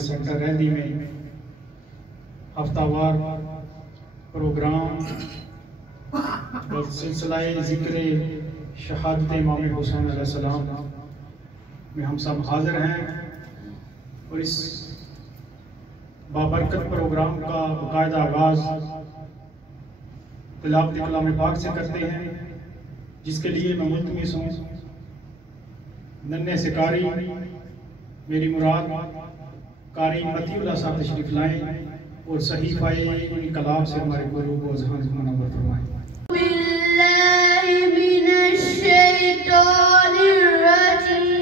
Service centre رہندی میں ہفتہ وار پروگرام سلسلہ ذکر شہادت امام حسین علیہ السلام میں ہم سب حاضر ہیں، اور اس بابرکت پروگرام کا باقاعدہ آغاز تلاوت کلام پاک سے کرتے ہیں، جس کے لیے میں ملتمس ہوں ننھے سے قاری میری مراد قاری متی اللہ صاحب تشریف لائیں اور صحیفہ انقلاب سے ہمارے قلوب و اذہان کو منور فرمائیں۔ باللہ من الشیطان الرجیم،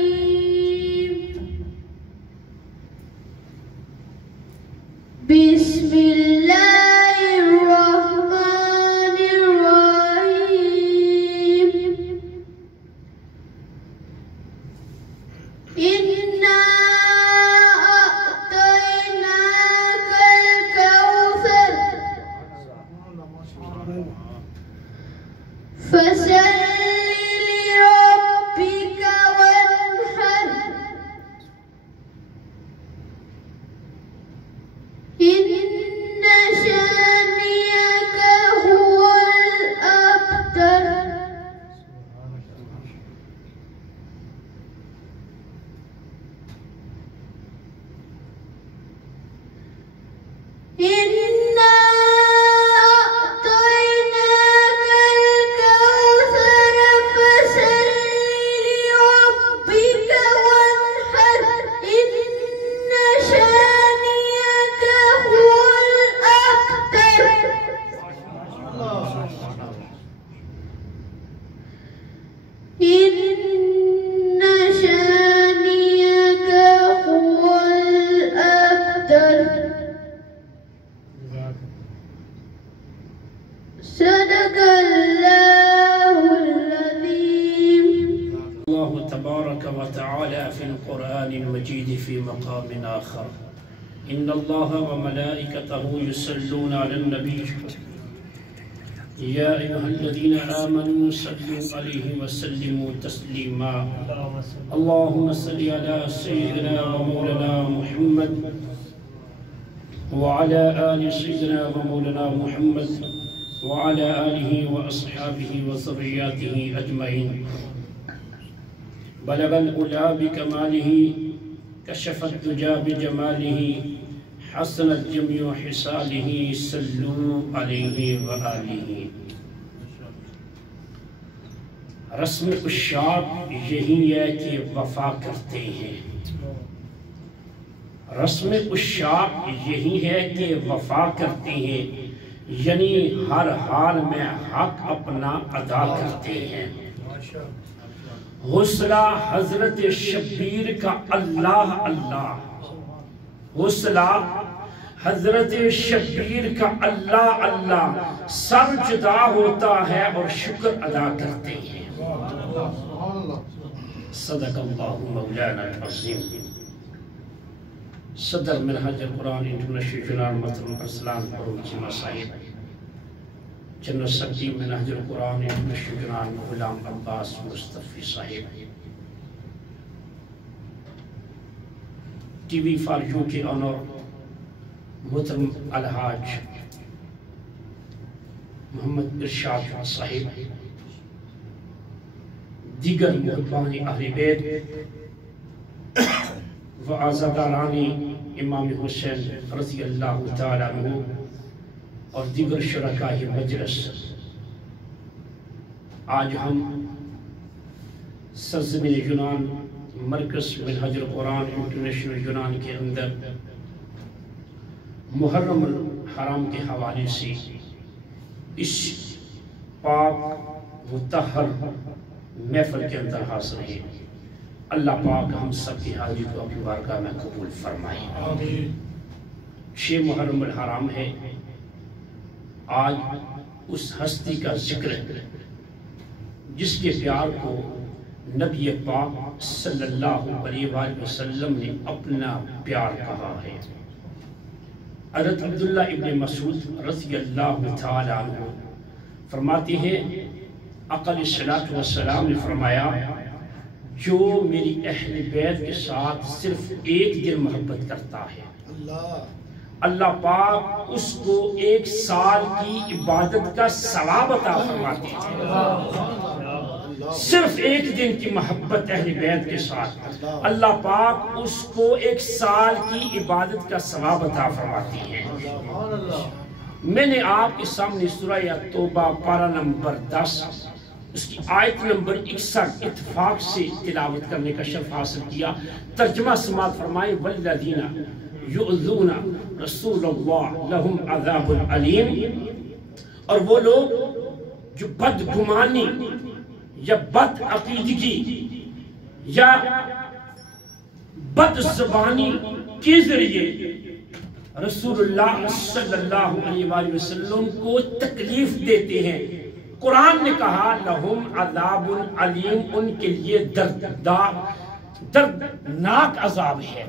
بسم اللہ الرحمن الرحیم، اِنَّا أَعْطَيْنَاكَ الْكَوْثَرَ فَصَلِّ لِرَبِّكَ وَانْحَرْ، إِنَّ شَانِئَكَ هُوَ الْأَبْتَرُ۔ إِنَّا أَعْطَيْنَاكَ الْكَوْثَرَ فَصَلِّ لِرَبِّكَ وَانْحَرْ، إِنَّ شَانِئَكَ هُوَ الْأَبْتَرُ۔ إِنَّ شَانِئَكَ هُوَ الْأَبْتَرُ۔ صدق اللہ العظیم۔ اللہ تبارک و تعالی فی القرآن المجید فی مقام آخر، ان اللہ و ملائکتہ یصلون علی النبی یا ایہا الذین آمنوا صلوا علیہ وسلموا تسلیما، اللہم صلی علی سیدنا و مولانا محمد وعلى آل سيدنا ومولانا محمد وعلى آله وأصحابه وذرياته أجمعين، بلغ العلا بكماله كشف الدجى بجماله حسنت جميع حصاله صلوا عليه وآله۔ رسم عشاق یہی ہے کہ وفا کرتے ہیں، رسم عشاق یہی ہے کہ وفا کرتے ہیں، یعنی ہر حال میں حق اپنا ادا کرتے ہیں۔ حوصلہ حضرت شبیر کا اللہ اللہ، حوصلہ حضرت شبیر کا اللہ اللہ، سر جدا ہوتا ہے اور شکر ادا کرتے ہیں۔ صدق اللہ مولانا العظیم۔ صدر منہج القرآن انٹرنیشنل جنرل محترم ارسلان فروغ صاحب، جنرل سکریٹری منہج القرآن انٹرنیشنل جنرل غلام عباس مصطفی صاحب، ٹی وی فار یو کے آنر محترم الحاج محمد ارشاد صاحب، دیگر محبان اہل بیت و عزاداران امام حسین رضی اللہ تعالیٰ عنہ اور دیگر شرکاء مجلس، آج ہم سرزمین یونان مرکز منہج القرآن انٹرنیشنل یونان کے اندر محرم الحرام کے حوالے سے اس پاک مطہر محفل کے اندر حاضر ہیں۔ اللہ پاک ہم سب کی حاضری کو اپنی بارگاہ میں قبول فرمائے۔ 6 محرم الحرام ہے، آج اس ہستی کا ذکر ہے جس کے پیار کو نبی پاک صلی اللہ علیہ وآلہ وسلم نے اپنا پیار کہا ہے۔ حضرت عبداللہ ابن مسعود رضی اللہ تعالیٰ عنہ فرماتے ہیں، آقا علیہ الصلوۃ والسلام نے فرمایا، جو میری اہل بیت کے ساتھ صرف ایک دن محبت کرتا ہے اللہ پاک اس کو 1 سال کی عبادت کا ثواب عطا فرماتے ہیں۔ صرف 1 دن کی محبت اہل بیت کے ساتھ اللہ پاک اس کو 1 سال کی عبادت کا ثواب عطا فرماتی ہیں۔ میں نے آپ کے سامنے سورہ توبہ پارہ نمبر 10 اس کی آیت نمبر 61 اتفاق سے تلاوت کرنے کا شرف حاصل کیا۔ ترجمہ سماعت فرمائے والذین یؤذون رسول اللہ لہم عذاب علیم، اور وہ لوگ جو بدگمانی یا بد عقیدگی یا بد زبانی کے ذریعے رسول اللہ صلی اللہ علیہ وآلہ وسلم کو تکلیف دیتے ہیں، قرآن نے کہا لہم عذاب علیم، ان کے لیے دردناک عذاب ہے۔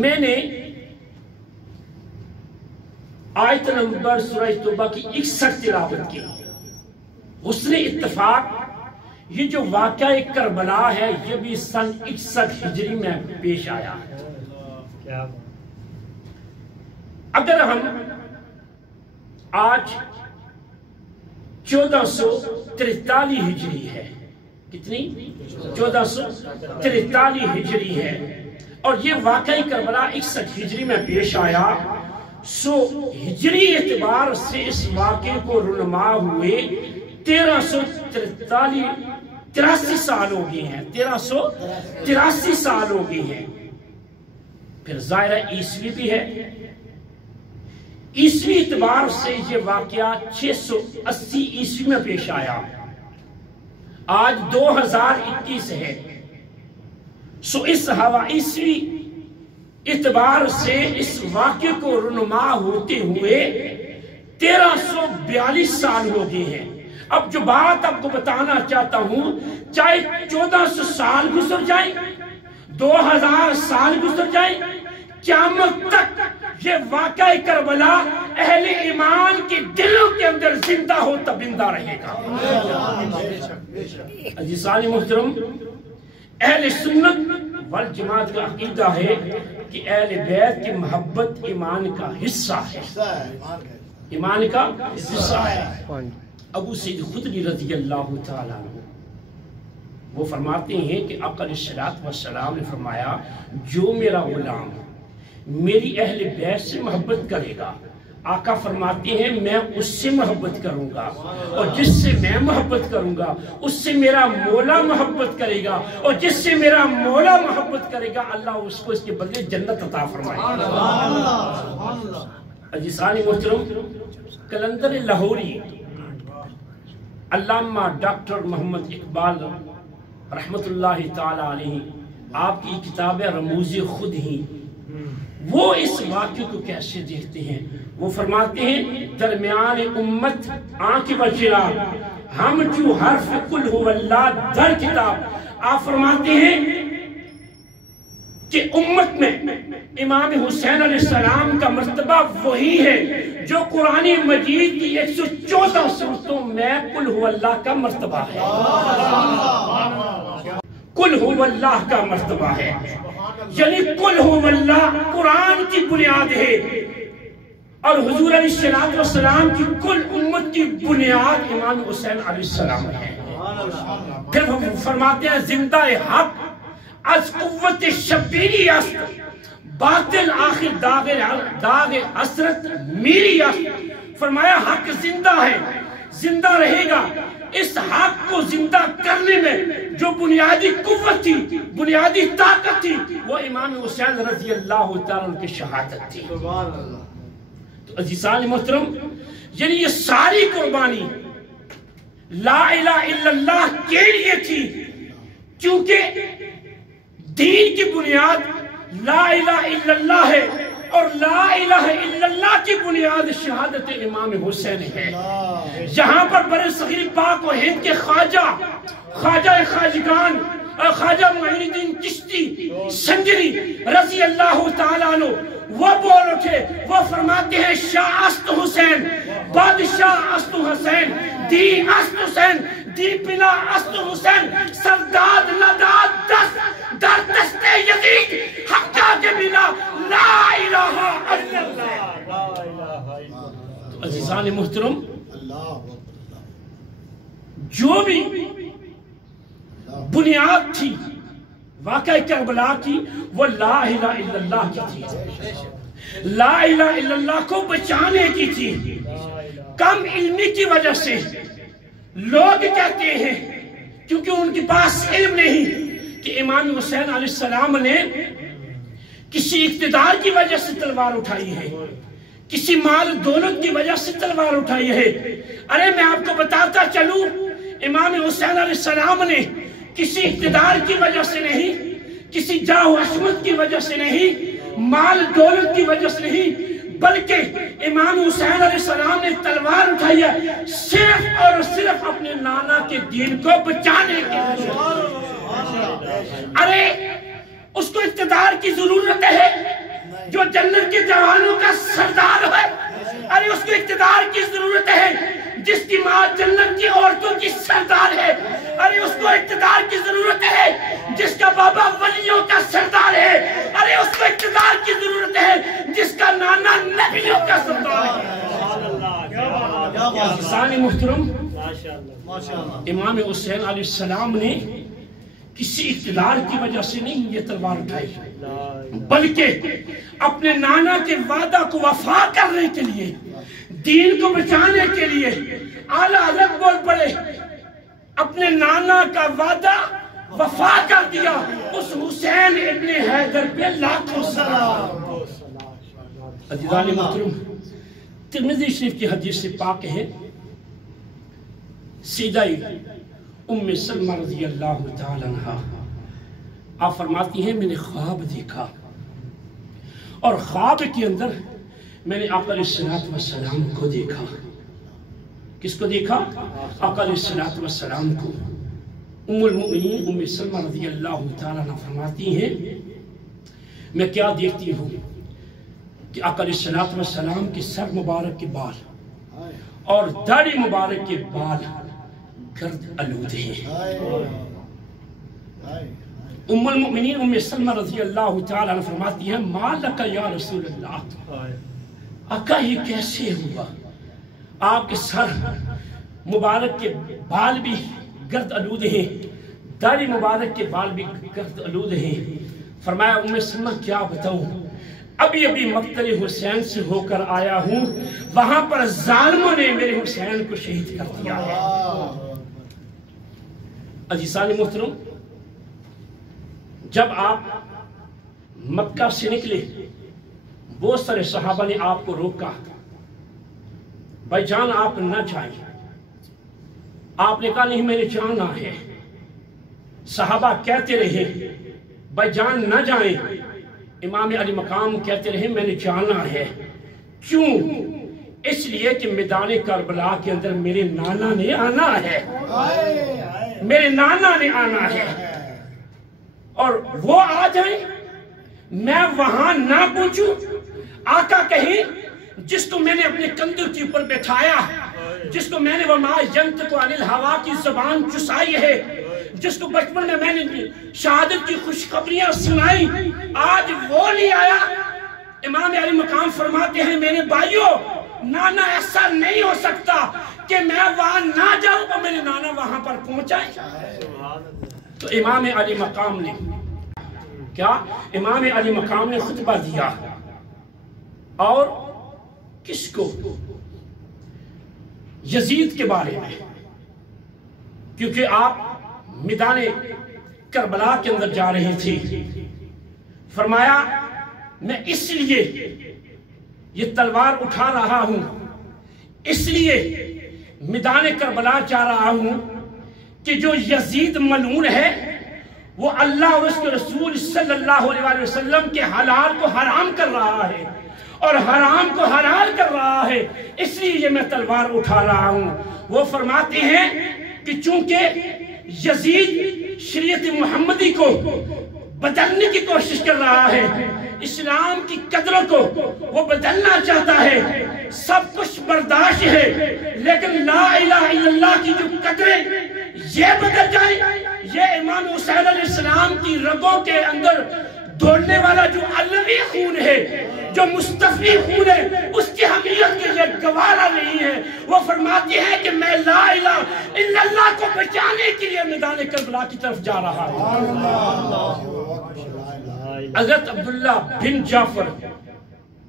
میں نے آیت نمبر سورہ توبہ کی 61 تلاوت کی۔ حسن اتفاق یہ جو واقعہ کربلا ہے یہ بھی سن 61 ہجری میں پیش آیا۔ اگر ہم آج 1443 ہجری ہے، کتنی 1443 ہجری ہے، اور یہ واقعی کربلا 61 ہجری میں پیش آیا، سو ہجری اعتبار سے اس واقعے کو رونما ہوئے 1383 سال ہو گئے ہیں، 1383 سال ہو گئے ہیں۔ پھر ظاہرہ عیسوی بھی ہے، عیسوی اعتبار سے یہ واقعہ 680 عیسوی میں پیش آیا، آج 2021 ہے، سو اس عیسوی اعتبار سے اس واقعے کو رونما ہوتے ہوئے 1342 سال ہو گئے ہیں۔ اب جو بات آپ کو بتانا چاہتا ہوں، چاہے 1400 سال گزر جائیں، 2000 سال گزر جائیں، قیامت تک یہ واقعہ کربلا اہل ایمان کے دلوں کے اندر زندہ ہو تبندہ رہے گا۔ عزیزان محترم، اہل سنت والجماعت کا عقیدہ ہے کہ اہل بیت کی محبت ایمان کا حصہ ہے، ایمان کا حصہ ہے۔ ابو سعید خدری رضی اللہ تعالیٰ عنہ وہ فرماتے ہیں کہ آقا علیہ السلام نے فرمایا جو میرا غلام میری اہل بیت سے محبت کرے گا، آقا فرماتے ہیں میں اس سے محبت کروں گا، اور جس سے میں محبت کروں گا اس سے میرا مولا محبت کرے گا، اور جس سے میرا مولا محبت کرے گا اللہ اس کو اس کے بدلے جنت عطا فرمائے گا۔ عزیزان محترم، کلندر لاہوری علامہ ڈاکٹر محمد اقبال رحمت اللہ تعالی علیہ، آپ کی کتاب رموز خود ہی، وہ اس واقعے کو کیسے دیکھتے ہیں؟ وہ فرماتے ہیں درمیان امت آنکھ و چراغ ہم جو حرف کل ہو اللہ در کتاب۔ آپ فرماتے ہیں کہ امت میں امام حسین علیہ السلام کا مرتبہ وہی ہے جو قرآن مجید کی 114 سورتوں میں کل ہو اللہ کا مرتبہ ہے، کل ہو اللہ کا مرتبہ ہے، یعنی کل ہو اللہ قرآن کی بنیاد ہے، اور حضور علیہ السلام کی کل امت کی بنیاد امام حسین علیہ السلام ہے۔ پھر وہ فرماتے ہیں زندہ حق از قوت شبیری است، باطل آخر داغ حسرت میری است۔ فرمایا حق زندہ ہے، زندہ رہے گا۔ اس حق کو زندہ کرنے میں جو بنیادی قوت تھی، بنیادی طاقت تھی، وہ امام حسین رضی اللہ تعالیٰ عنہ کی شہادت تھی۔ تو عزیزان محترم، یعنی یہ ساری قربانی لا الہ الا اللہ کے لیے تھی، کیونکہ دین کی بنیاد لا الہ الا اللہ ہے، اور لا الہ الا اللہ کی بنیاد شہادت امام حسین ہے۔ یہاں پر برِ صغیر پاک و ہند کے خواجہ خواجگان خواجہ معین الدین چشتی سنجری رضی اللہ تعالیٰ عنہ وہ بول اٹھے، وہ فرماتے ہیں شاہ است حسین، بادشاہ است حسین، دی است حسین، دی پلا است حسین سرداد نداد دست در دست یزید حقا کے بنا لا الہ الا اللہ. تو عزیزان محترم جو بھی بنیاد تھی واقعہ کربلا کی وہ لا الہ الا اللہ کی تھی، لا الہ الا اللہ کو بچانے کی تھی. کم علمی کی وجہ سے لوگ کہتے ہیں کیونکہ ان کے پاس علم نہیں کہ امام حسین علیہ السلام نے کسی اقتدار کی وجہ سے تلوار اٹھائی ہے، کسی مال دولت کی وجہ سے تلوار اٹھائی ہے. ارے میں آپ کو بتاتا چلوں امام حسین علیہ السلام نے کسی اقتدار کی وجہ سے نہیں، کسی جاہ و عظمت کی وجہ سے نہیں، مال دولت کی وجہ سے نہیں، بلکہ امام حسین علیہ السلام نے تلوار اٹھائی ہے صرف اور صرف اپنے نانا کے دین کو بچانے کے لیے. ارے اس کو اقتدار کی ضرورت ہے جو جنت کے جوانوں کا سردار ہے. ارے اس کو اقتدار کی ضرورت ہے جس کی ماں جنت کی عورتوں کی سردار ہے. ارے اس کو اقتدار کی ضرورت ہے جس کا بابا ولیوں کا سردار ہے. ارے اس کو اقتدار کی ضرورت ہے جس کا نانا نبیوں کا سردار ہے. عزیزان محترم، امام حسین علیہ السلام نے کسی اقتدار کی وجہ سے نہیں یہ تلوار اٹھائی، بلکہ اپنے نانا کے وعدہ کو وفا کرنے کے لیے، دین کو بچانے کے لیے اعلیٰ حضرت بول پڑے اپنے نانا کا وعدہ وفا کر دیا. اس حسین ابن حیدر پہ لاکھوں سلام. عزیزان محترم، ترمذی شریف کی حدیث سے پاک ہے، سیدہ ام سلمہ رضی اللہ تعالی عنہ آپ فرماتی ہیں میں نے خواب دیکھا اور خواب کے اندر میں نے آقا علیہ السلام کو دیکھا. کس کو دیکھا؟ آقا علیہ السلام کو. ام المؤمنین ام سلمہ رضی اللہ تعالی عنہ فرماتی ہیں میں کیا دیکھتی ہوں کہ آقا علیہ السلام کے سر مبارک کے بال اور داڑھی مبارک کے بال گرد آلود ہیں. ام المؤمنین ام سلمہ رضی اللہ تعالی عنہ فرماتی ہیں ما لک یا رسول اللہ، آقا یہ کیسے ہوا؟ آپ کے سر مبارک کے بال بھی گرد آلود ہیں، داڑھی مبارک کے بال بھی گرد آلود ہیں. فرمایا ام سلمہ کیا بتاؤں، ابھی ابھی مقتل حسین سے ہو کر آیا ہوں، وہاں پر ظالموں نے میرے حسین کو شہید کر دیا ہے. عزیزان محترم، جب آپ مکہ سے نکلے بہت سارے صحابہ نے آپ کو روکا، بھائی جان آپ نہ جائیں. آپ نے کہا نہیں میں نے جانا ہے. صحابہ کہتے رہے بھائی جان نہ جائیں. امام علی مقام کہتے رہے میں نے جانا ہے. کیوں؟ اس لیے کہ میدان کربلا کے اندر میرے نانا نے آنا ہے، میرے نانا نے آنا ہے، اور وہ آ جائیں میں وہاں نہ پہنچوں. آقا کہیں جس کو میں نے اپنے کندھے کے اوپر بٹھایا، جس کو میں نے وما ینطق عن الہوا کی زبان چسائی ہے، جس کو بچپن میں نے شہادت کی خوشخبریاں سنائی، آج وہ نہیں آیا. امام علی مقام فرماتے ہیں میرے بھائیوں نانا ایسا نہیں ہو سکتا کہ میں وہاں نہ جاؤں اور میرے نانا وہاں پر پہنچائے. تو امام علی مقام نے کیا؟ امام علی مقام نے خطبہ دیا، اور کس کو؟ یزید کے بارے میں، کیونکہ آپ میدان کربلا کے اندر جا رہے تھے. فرمایا میں اس لیے یہ تلوار اٹھا رہا ہوں، اس لیے میدان کربلا جا رہا ہوں کہ جو یزید ملعون ہے وہ اللہ اور اس کے رسول صلی اللہ علیہ وسلم کے حلال کو حرام کر رہا ہے اور حرام کو حلال کر رہا ہے، اس لیے یہ میں تلوار اٹھا رہا ہوں. وہ فرماتے ہیں کہ چونکہ یزید شریعت محمدی کو بدلنے کی کوشش کر رہا ہے، اسلام کی قدروں کو وہ بدلنا چاہتا ہے، سب کچھ برداشت ہے، لیکن لا الہ الا اللہ کی جو قدریں یہ بدل جائیں، یہ امام حسین علیہ السلام کی رگوں کے اندر دوڑنے والا جو علوی خون ہے، جو مصطفی خون ہے، اس کی حمیت کے لیے گوارا نہیں ہے۔ وہ فرماتی ہے کہ میں لا الہ الا اللہ کو بچانے کے لیے میدان کربلا کی طرف جا رہا ہوں۔ حضرت عبداللہ بن جعفر،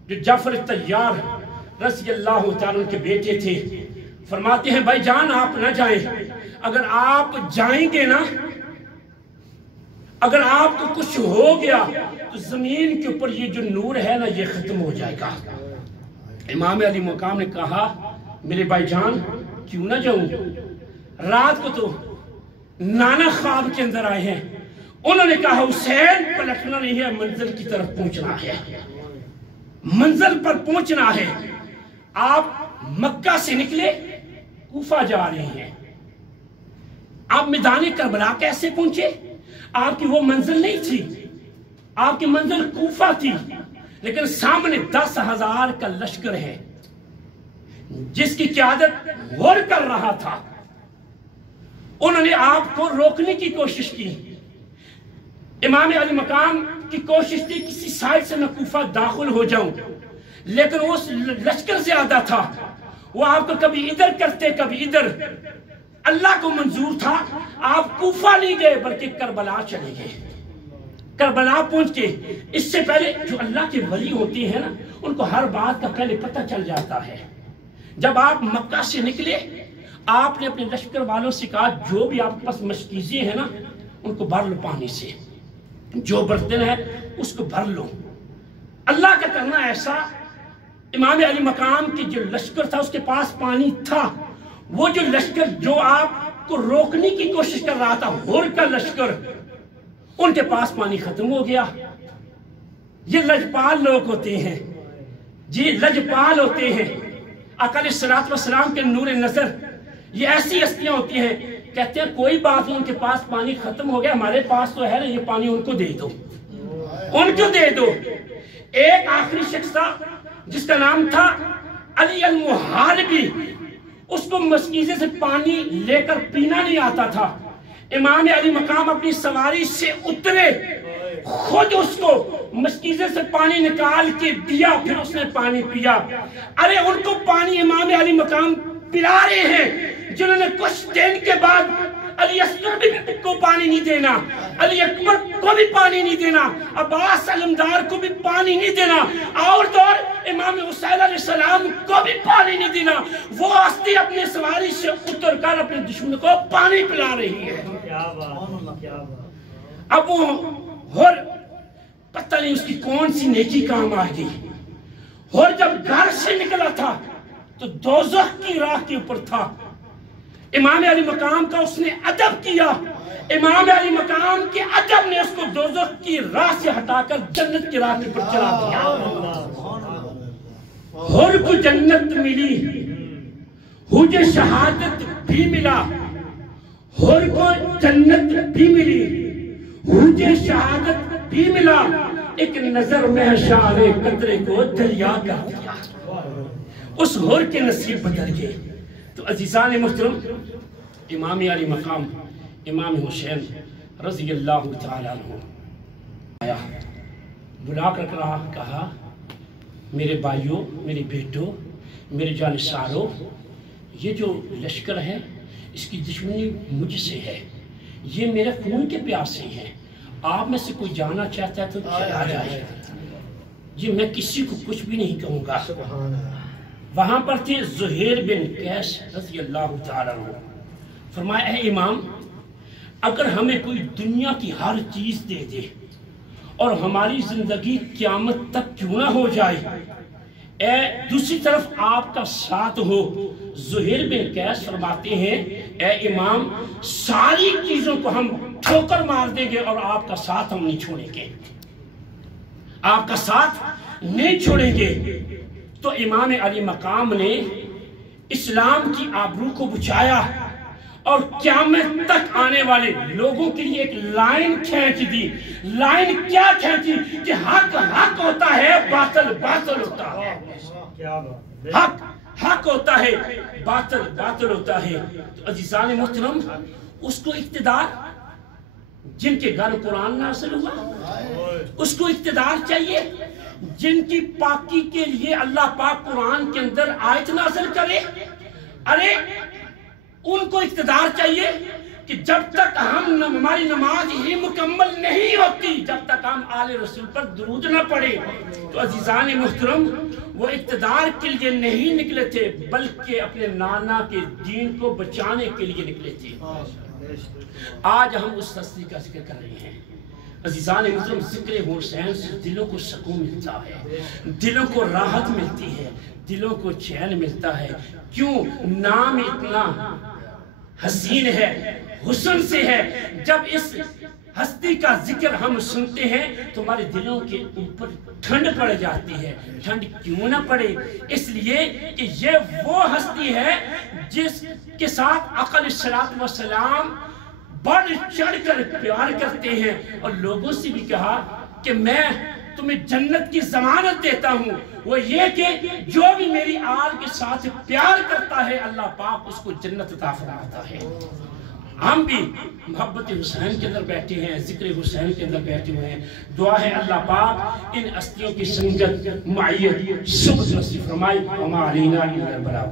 جو جعفر طیار رضی اللہ تعالیٰ کے بیٹے تھے، فرماتے ہیں بھائی جان آپ نہ جائیں، اگر آپ جائیں گے نا، اگر آپ کو کچھ ہو گیا تو زمین کے اوپر یہ جو نور ہے نا یہ ختم ہو جائے گا۔ امام علی مقام نے کہا میرے بھائی جان کیوں نہ جاؤں، رات کو تو نانا خواب کے اندر آئے ہیں۔ انہوں نے کہا حسین پلٹنا نہیں ہے، منزل کی طرف پہنچنا ہے، منزل پر پہنچنا ہے۔ آپ مکہ سے نکلے کوفہ جا رہے ہیں، آپ میدان کربلا کیسے پہنچے؟ آپ کی وہ منزل نہیں تھی، آپ کی منزل کوفہ تھی، لیکن سامنے 10,000 کا لشکر ہے جس کی قیادت غور کر رہا تھا۔ انہوں نے آپ کو روکنے کی کوشش کی۔ امام علی مقام کی کوشش تھی کسی سائڈ سے میں کوفہ داخل ہو جاؤں، لیکن اس لشکر زیادہ تھا، وہ آپ کو کبھی ادھر کرتے کبھی ادھر۔ اللہ کو منظور تھا آپ کوفہ نہیں گئے بلکہ کربلا چلے گئے۔ کربلا پہنچ کے اس سے پہلے جو اللہ کے ولی ہوتے ہیں نا ان کو ہر بات کا پہلے پتہ چل جاتا ہے۔ جب آپ مکہ سے نکلے آپ نے اپنے لشکر والوں سے کہا جو بھی آپ کے پاس مشکیزیں ہیں نا ان کو بھر لو پانی سے، جو برتن ہے اس کو بھر لو۔ اللہ کا کرنا ایسا، امام علی مقام کی جو لشکر تھا اس کے پاس پانی تھا، وہ جو لشکر جو آپ کو روکنے کی کوشش کر رہا تھا ہور کا لشکر، ان کے پاس پانی ختم ہو گیا۔ یہ لجپال لوگ ہوتے ہیں جی، لجپال ہوتے ہیں۔ آقا علیہ الصلوۃ والسلام کے نور نظر یہ ایسی ہستیاں ہوتی ہیں، کہتے ہیں کوئی بات نہیں ان کے پاس پانی ختم ہو گیا، ہمارے پاس تو ہے نا، یہ پانی ان کو دے دو، ان کو دے دو۔ ایک آخری شخص تھا جس کا نام تھا علی المحاربی، اس کو مشکیزے سے پانی لے کر پینا نہیں آتا تھا۔ امام علی مقام اپنی سواری سے اترے، خود اس کو مشکیزے سے پانی نکال کے دیا، پھر اس نے پانی پیا۔ ارے ان کو پانی امام علی مقام پلا رہے ہیں جنہوں نے کچھ دن کے بعد علی اصغر کو پانی نہیں دینا، علی اکبر کو بھی پانی نہیں دینا، عباس علمدار کو بھی پانی نہیں دینا، اور دور امام حسین علیہ السلام کو بھی پانی نہیں دینا۔ وہ ہستی اپنے سواری سے اتر کر اپنے دشمن کو پانی پلا رہی ہے۔ اب وہ اور پتہ نہیں اس کی کون سی نیکی کام آ گئی، اور جب گھر سے نکلا تھا تو دوزخ کی راہ کے اوپر تھا۔ امام علی مقام کا اس نے ادب کیا، امام علی مقام کے ادب نے اس کو دوزخ کی راہ سے ہٹا کر جنت کی راہ کے اوپر چلا دیا۔ ہر کو جنت ملی، حج شہادت بھی ملا، ہر کو جنت بھی ملی، حج شہادت بھی ملا، ایک نظر میں شان قطرے کو دریا کر دیا۔ اس ہور کے نصیب بدل گئے۔ تو عزیزان محترم، امام علی مقام امام حسین رضی اللہ تعالیٰ عنہ آیا، بلا کر کہا میرے بھائیوں، میرے بیٹوں، میرے جانثاروں، یہ جو لشکر ہے اس کی دشمنی مجھ سے ہے، یہ میرے خون کے پیاسے ہیں، آپ میں سے کوئی جانا چاہتا ہے تو چلا جائے، جی میں کسی کو کچھ بھی نہیں کہوں گا۔ وہاں پر تھے زہیر بن قیس رضی اللہ تعالیٰ عنہ، فرمایا اے امام اگر ہمیں کوئی دنیا کی ہر چیز دے دے اور ہماری زندگی قیامت تک کیوں نہ ہو جائے، اے دوسری طرف آپ کا ساتھ ہو۔ زہیر بن قیس فرماتے ہیں اے امام ساری چیزوں کو ہم ٹھوکر مار دیں گے اور آپ کا ساتھ ہم نہیں چھوڑیں گے، آپ کا ساتھ نہیں چھوڑیں گے۔ تو امام علی مقام نے اسلام کی آبرو کو بچایا اور قیامت تک آنے والے لوگوں کے لیے ایک لائن کھینچ دی۔ لائن کیا کھینچی کہ حق حق ہوتا ہے، باطل باطل ہوتا ہے، حق حق ہوتا ہے، باطل باطل ہوتا ہے۔ تو عزیزان محترم اس کو اقتدار، جن کے گھر قرآن نازل ہوا اس کو اقتدار چاہیے، جن کی پاکی کے لیے اللہ پاک قرآن کے اندر آیت نازل کرے، ارے ان کو اقتدار چاہیے کہ جب تک ہماری نماز ہی مکمل نہیں ہوتی جب تک ہم آل رسول پر درود نہ پڑھے۔ تو عزیزان محترم، وہ اقتدار کے لیے نہیں نکلے تھے بلکہ اپنے نانا کے دین کو بچانے کے لیے نکلے تھے۔ آج ہم اس ہستی کا ذکر کر رہے ہیں۔ عزیزان محترم، ذکر حسین سے دلوں کو سکون ملتا ہے، دلوں کو راحت ملتی ہے، دلوں کو چین ملتا ہے۔ کیوں؟ نام اتنا حسین ہے، حسن سے ہے۔ جب اس ہستی کا ذکر ہم سنتے ہیں تو ہمارے دلوں کے اوپر ٹھنڈ پڑ جاتی ہے۔ ٹھنڈ کیوں نہ پڑے؟ اس لیے کہ یہ وہ ہستی ہے جس کے ساتھ آقا علیہ السلام بڑھ چڑھ کر پیار کرتے ہیں، اور لوگوں سے بھی کہا کہ میں تمہیں جنت کی ضمانت دیتا ہوں، وہ یہ کہ جو بھی میری آل کے ساتھ پیار کرتا ہے اللہ پاک اس کو جنت عطا فرماتا ہے۔ ہم بھی محبت حسین کے اندر بیٹھے ہیں، ذکر حسین کے اندر بیٹھے ہوئے ہیں۔ دعا ہے اللہ پاک ان ہستیوں کی سنگت، معیت، صحبت نصیب فرمائے۔ وما علینا الا البلاغ۔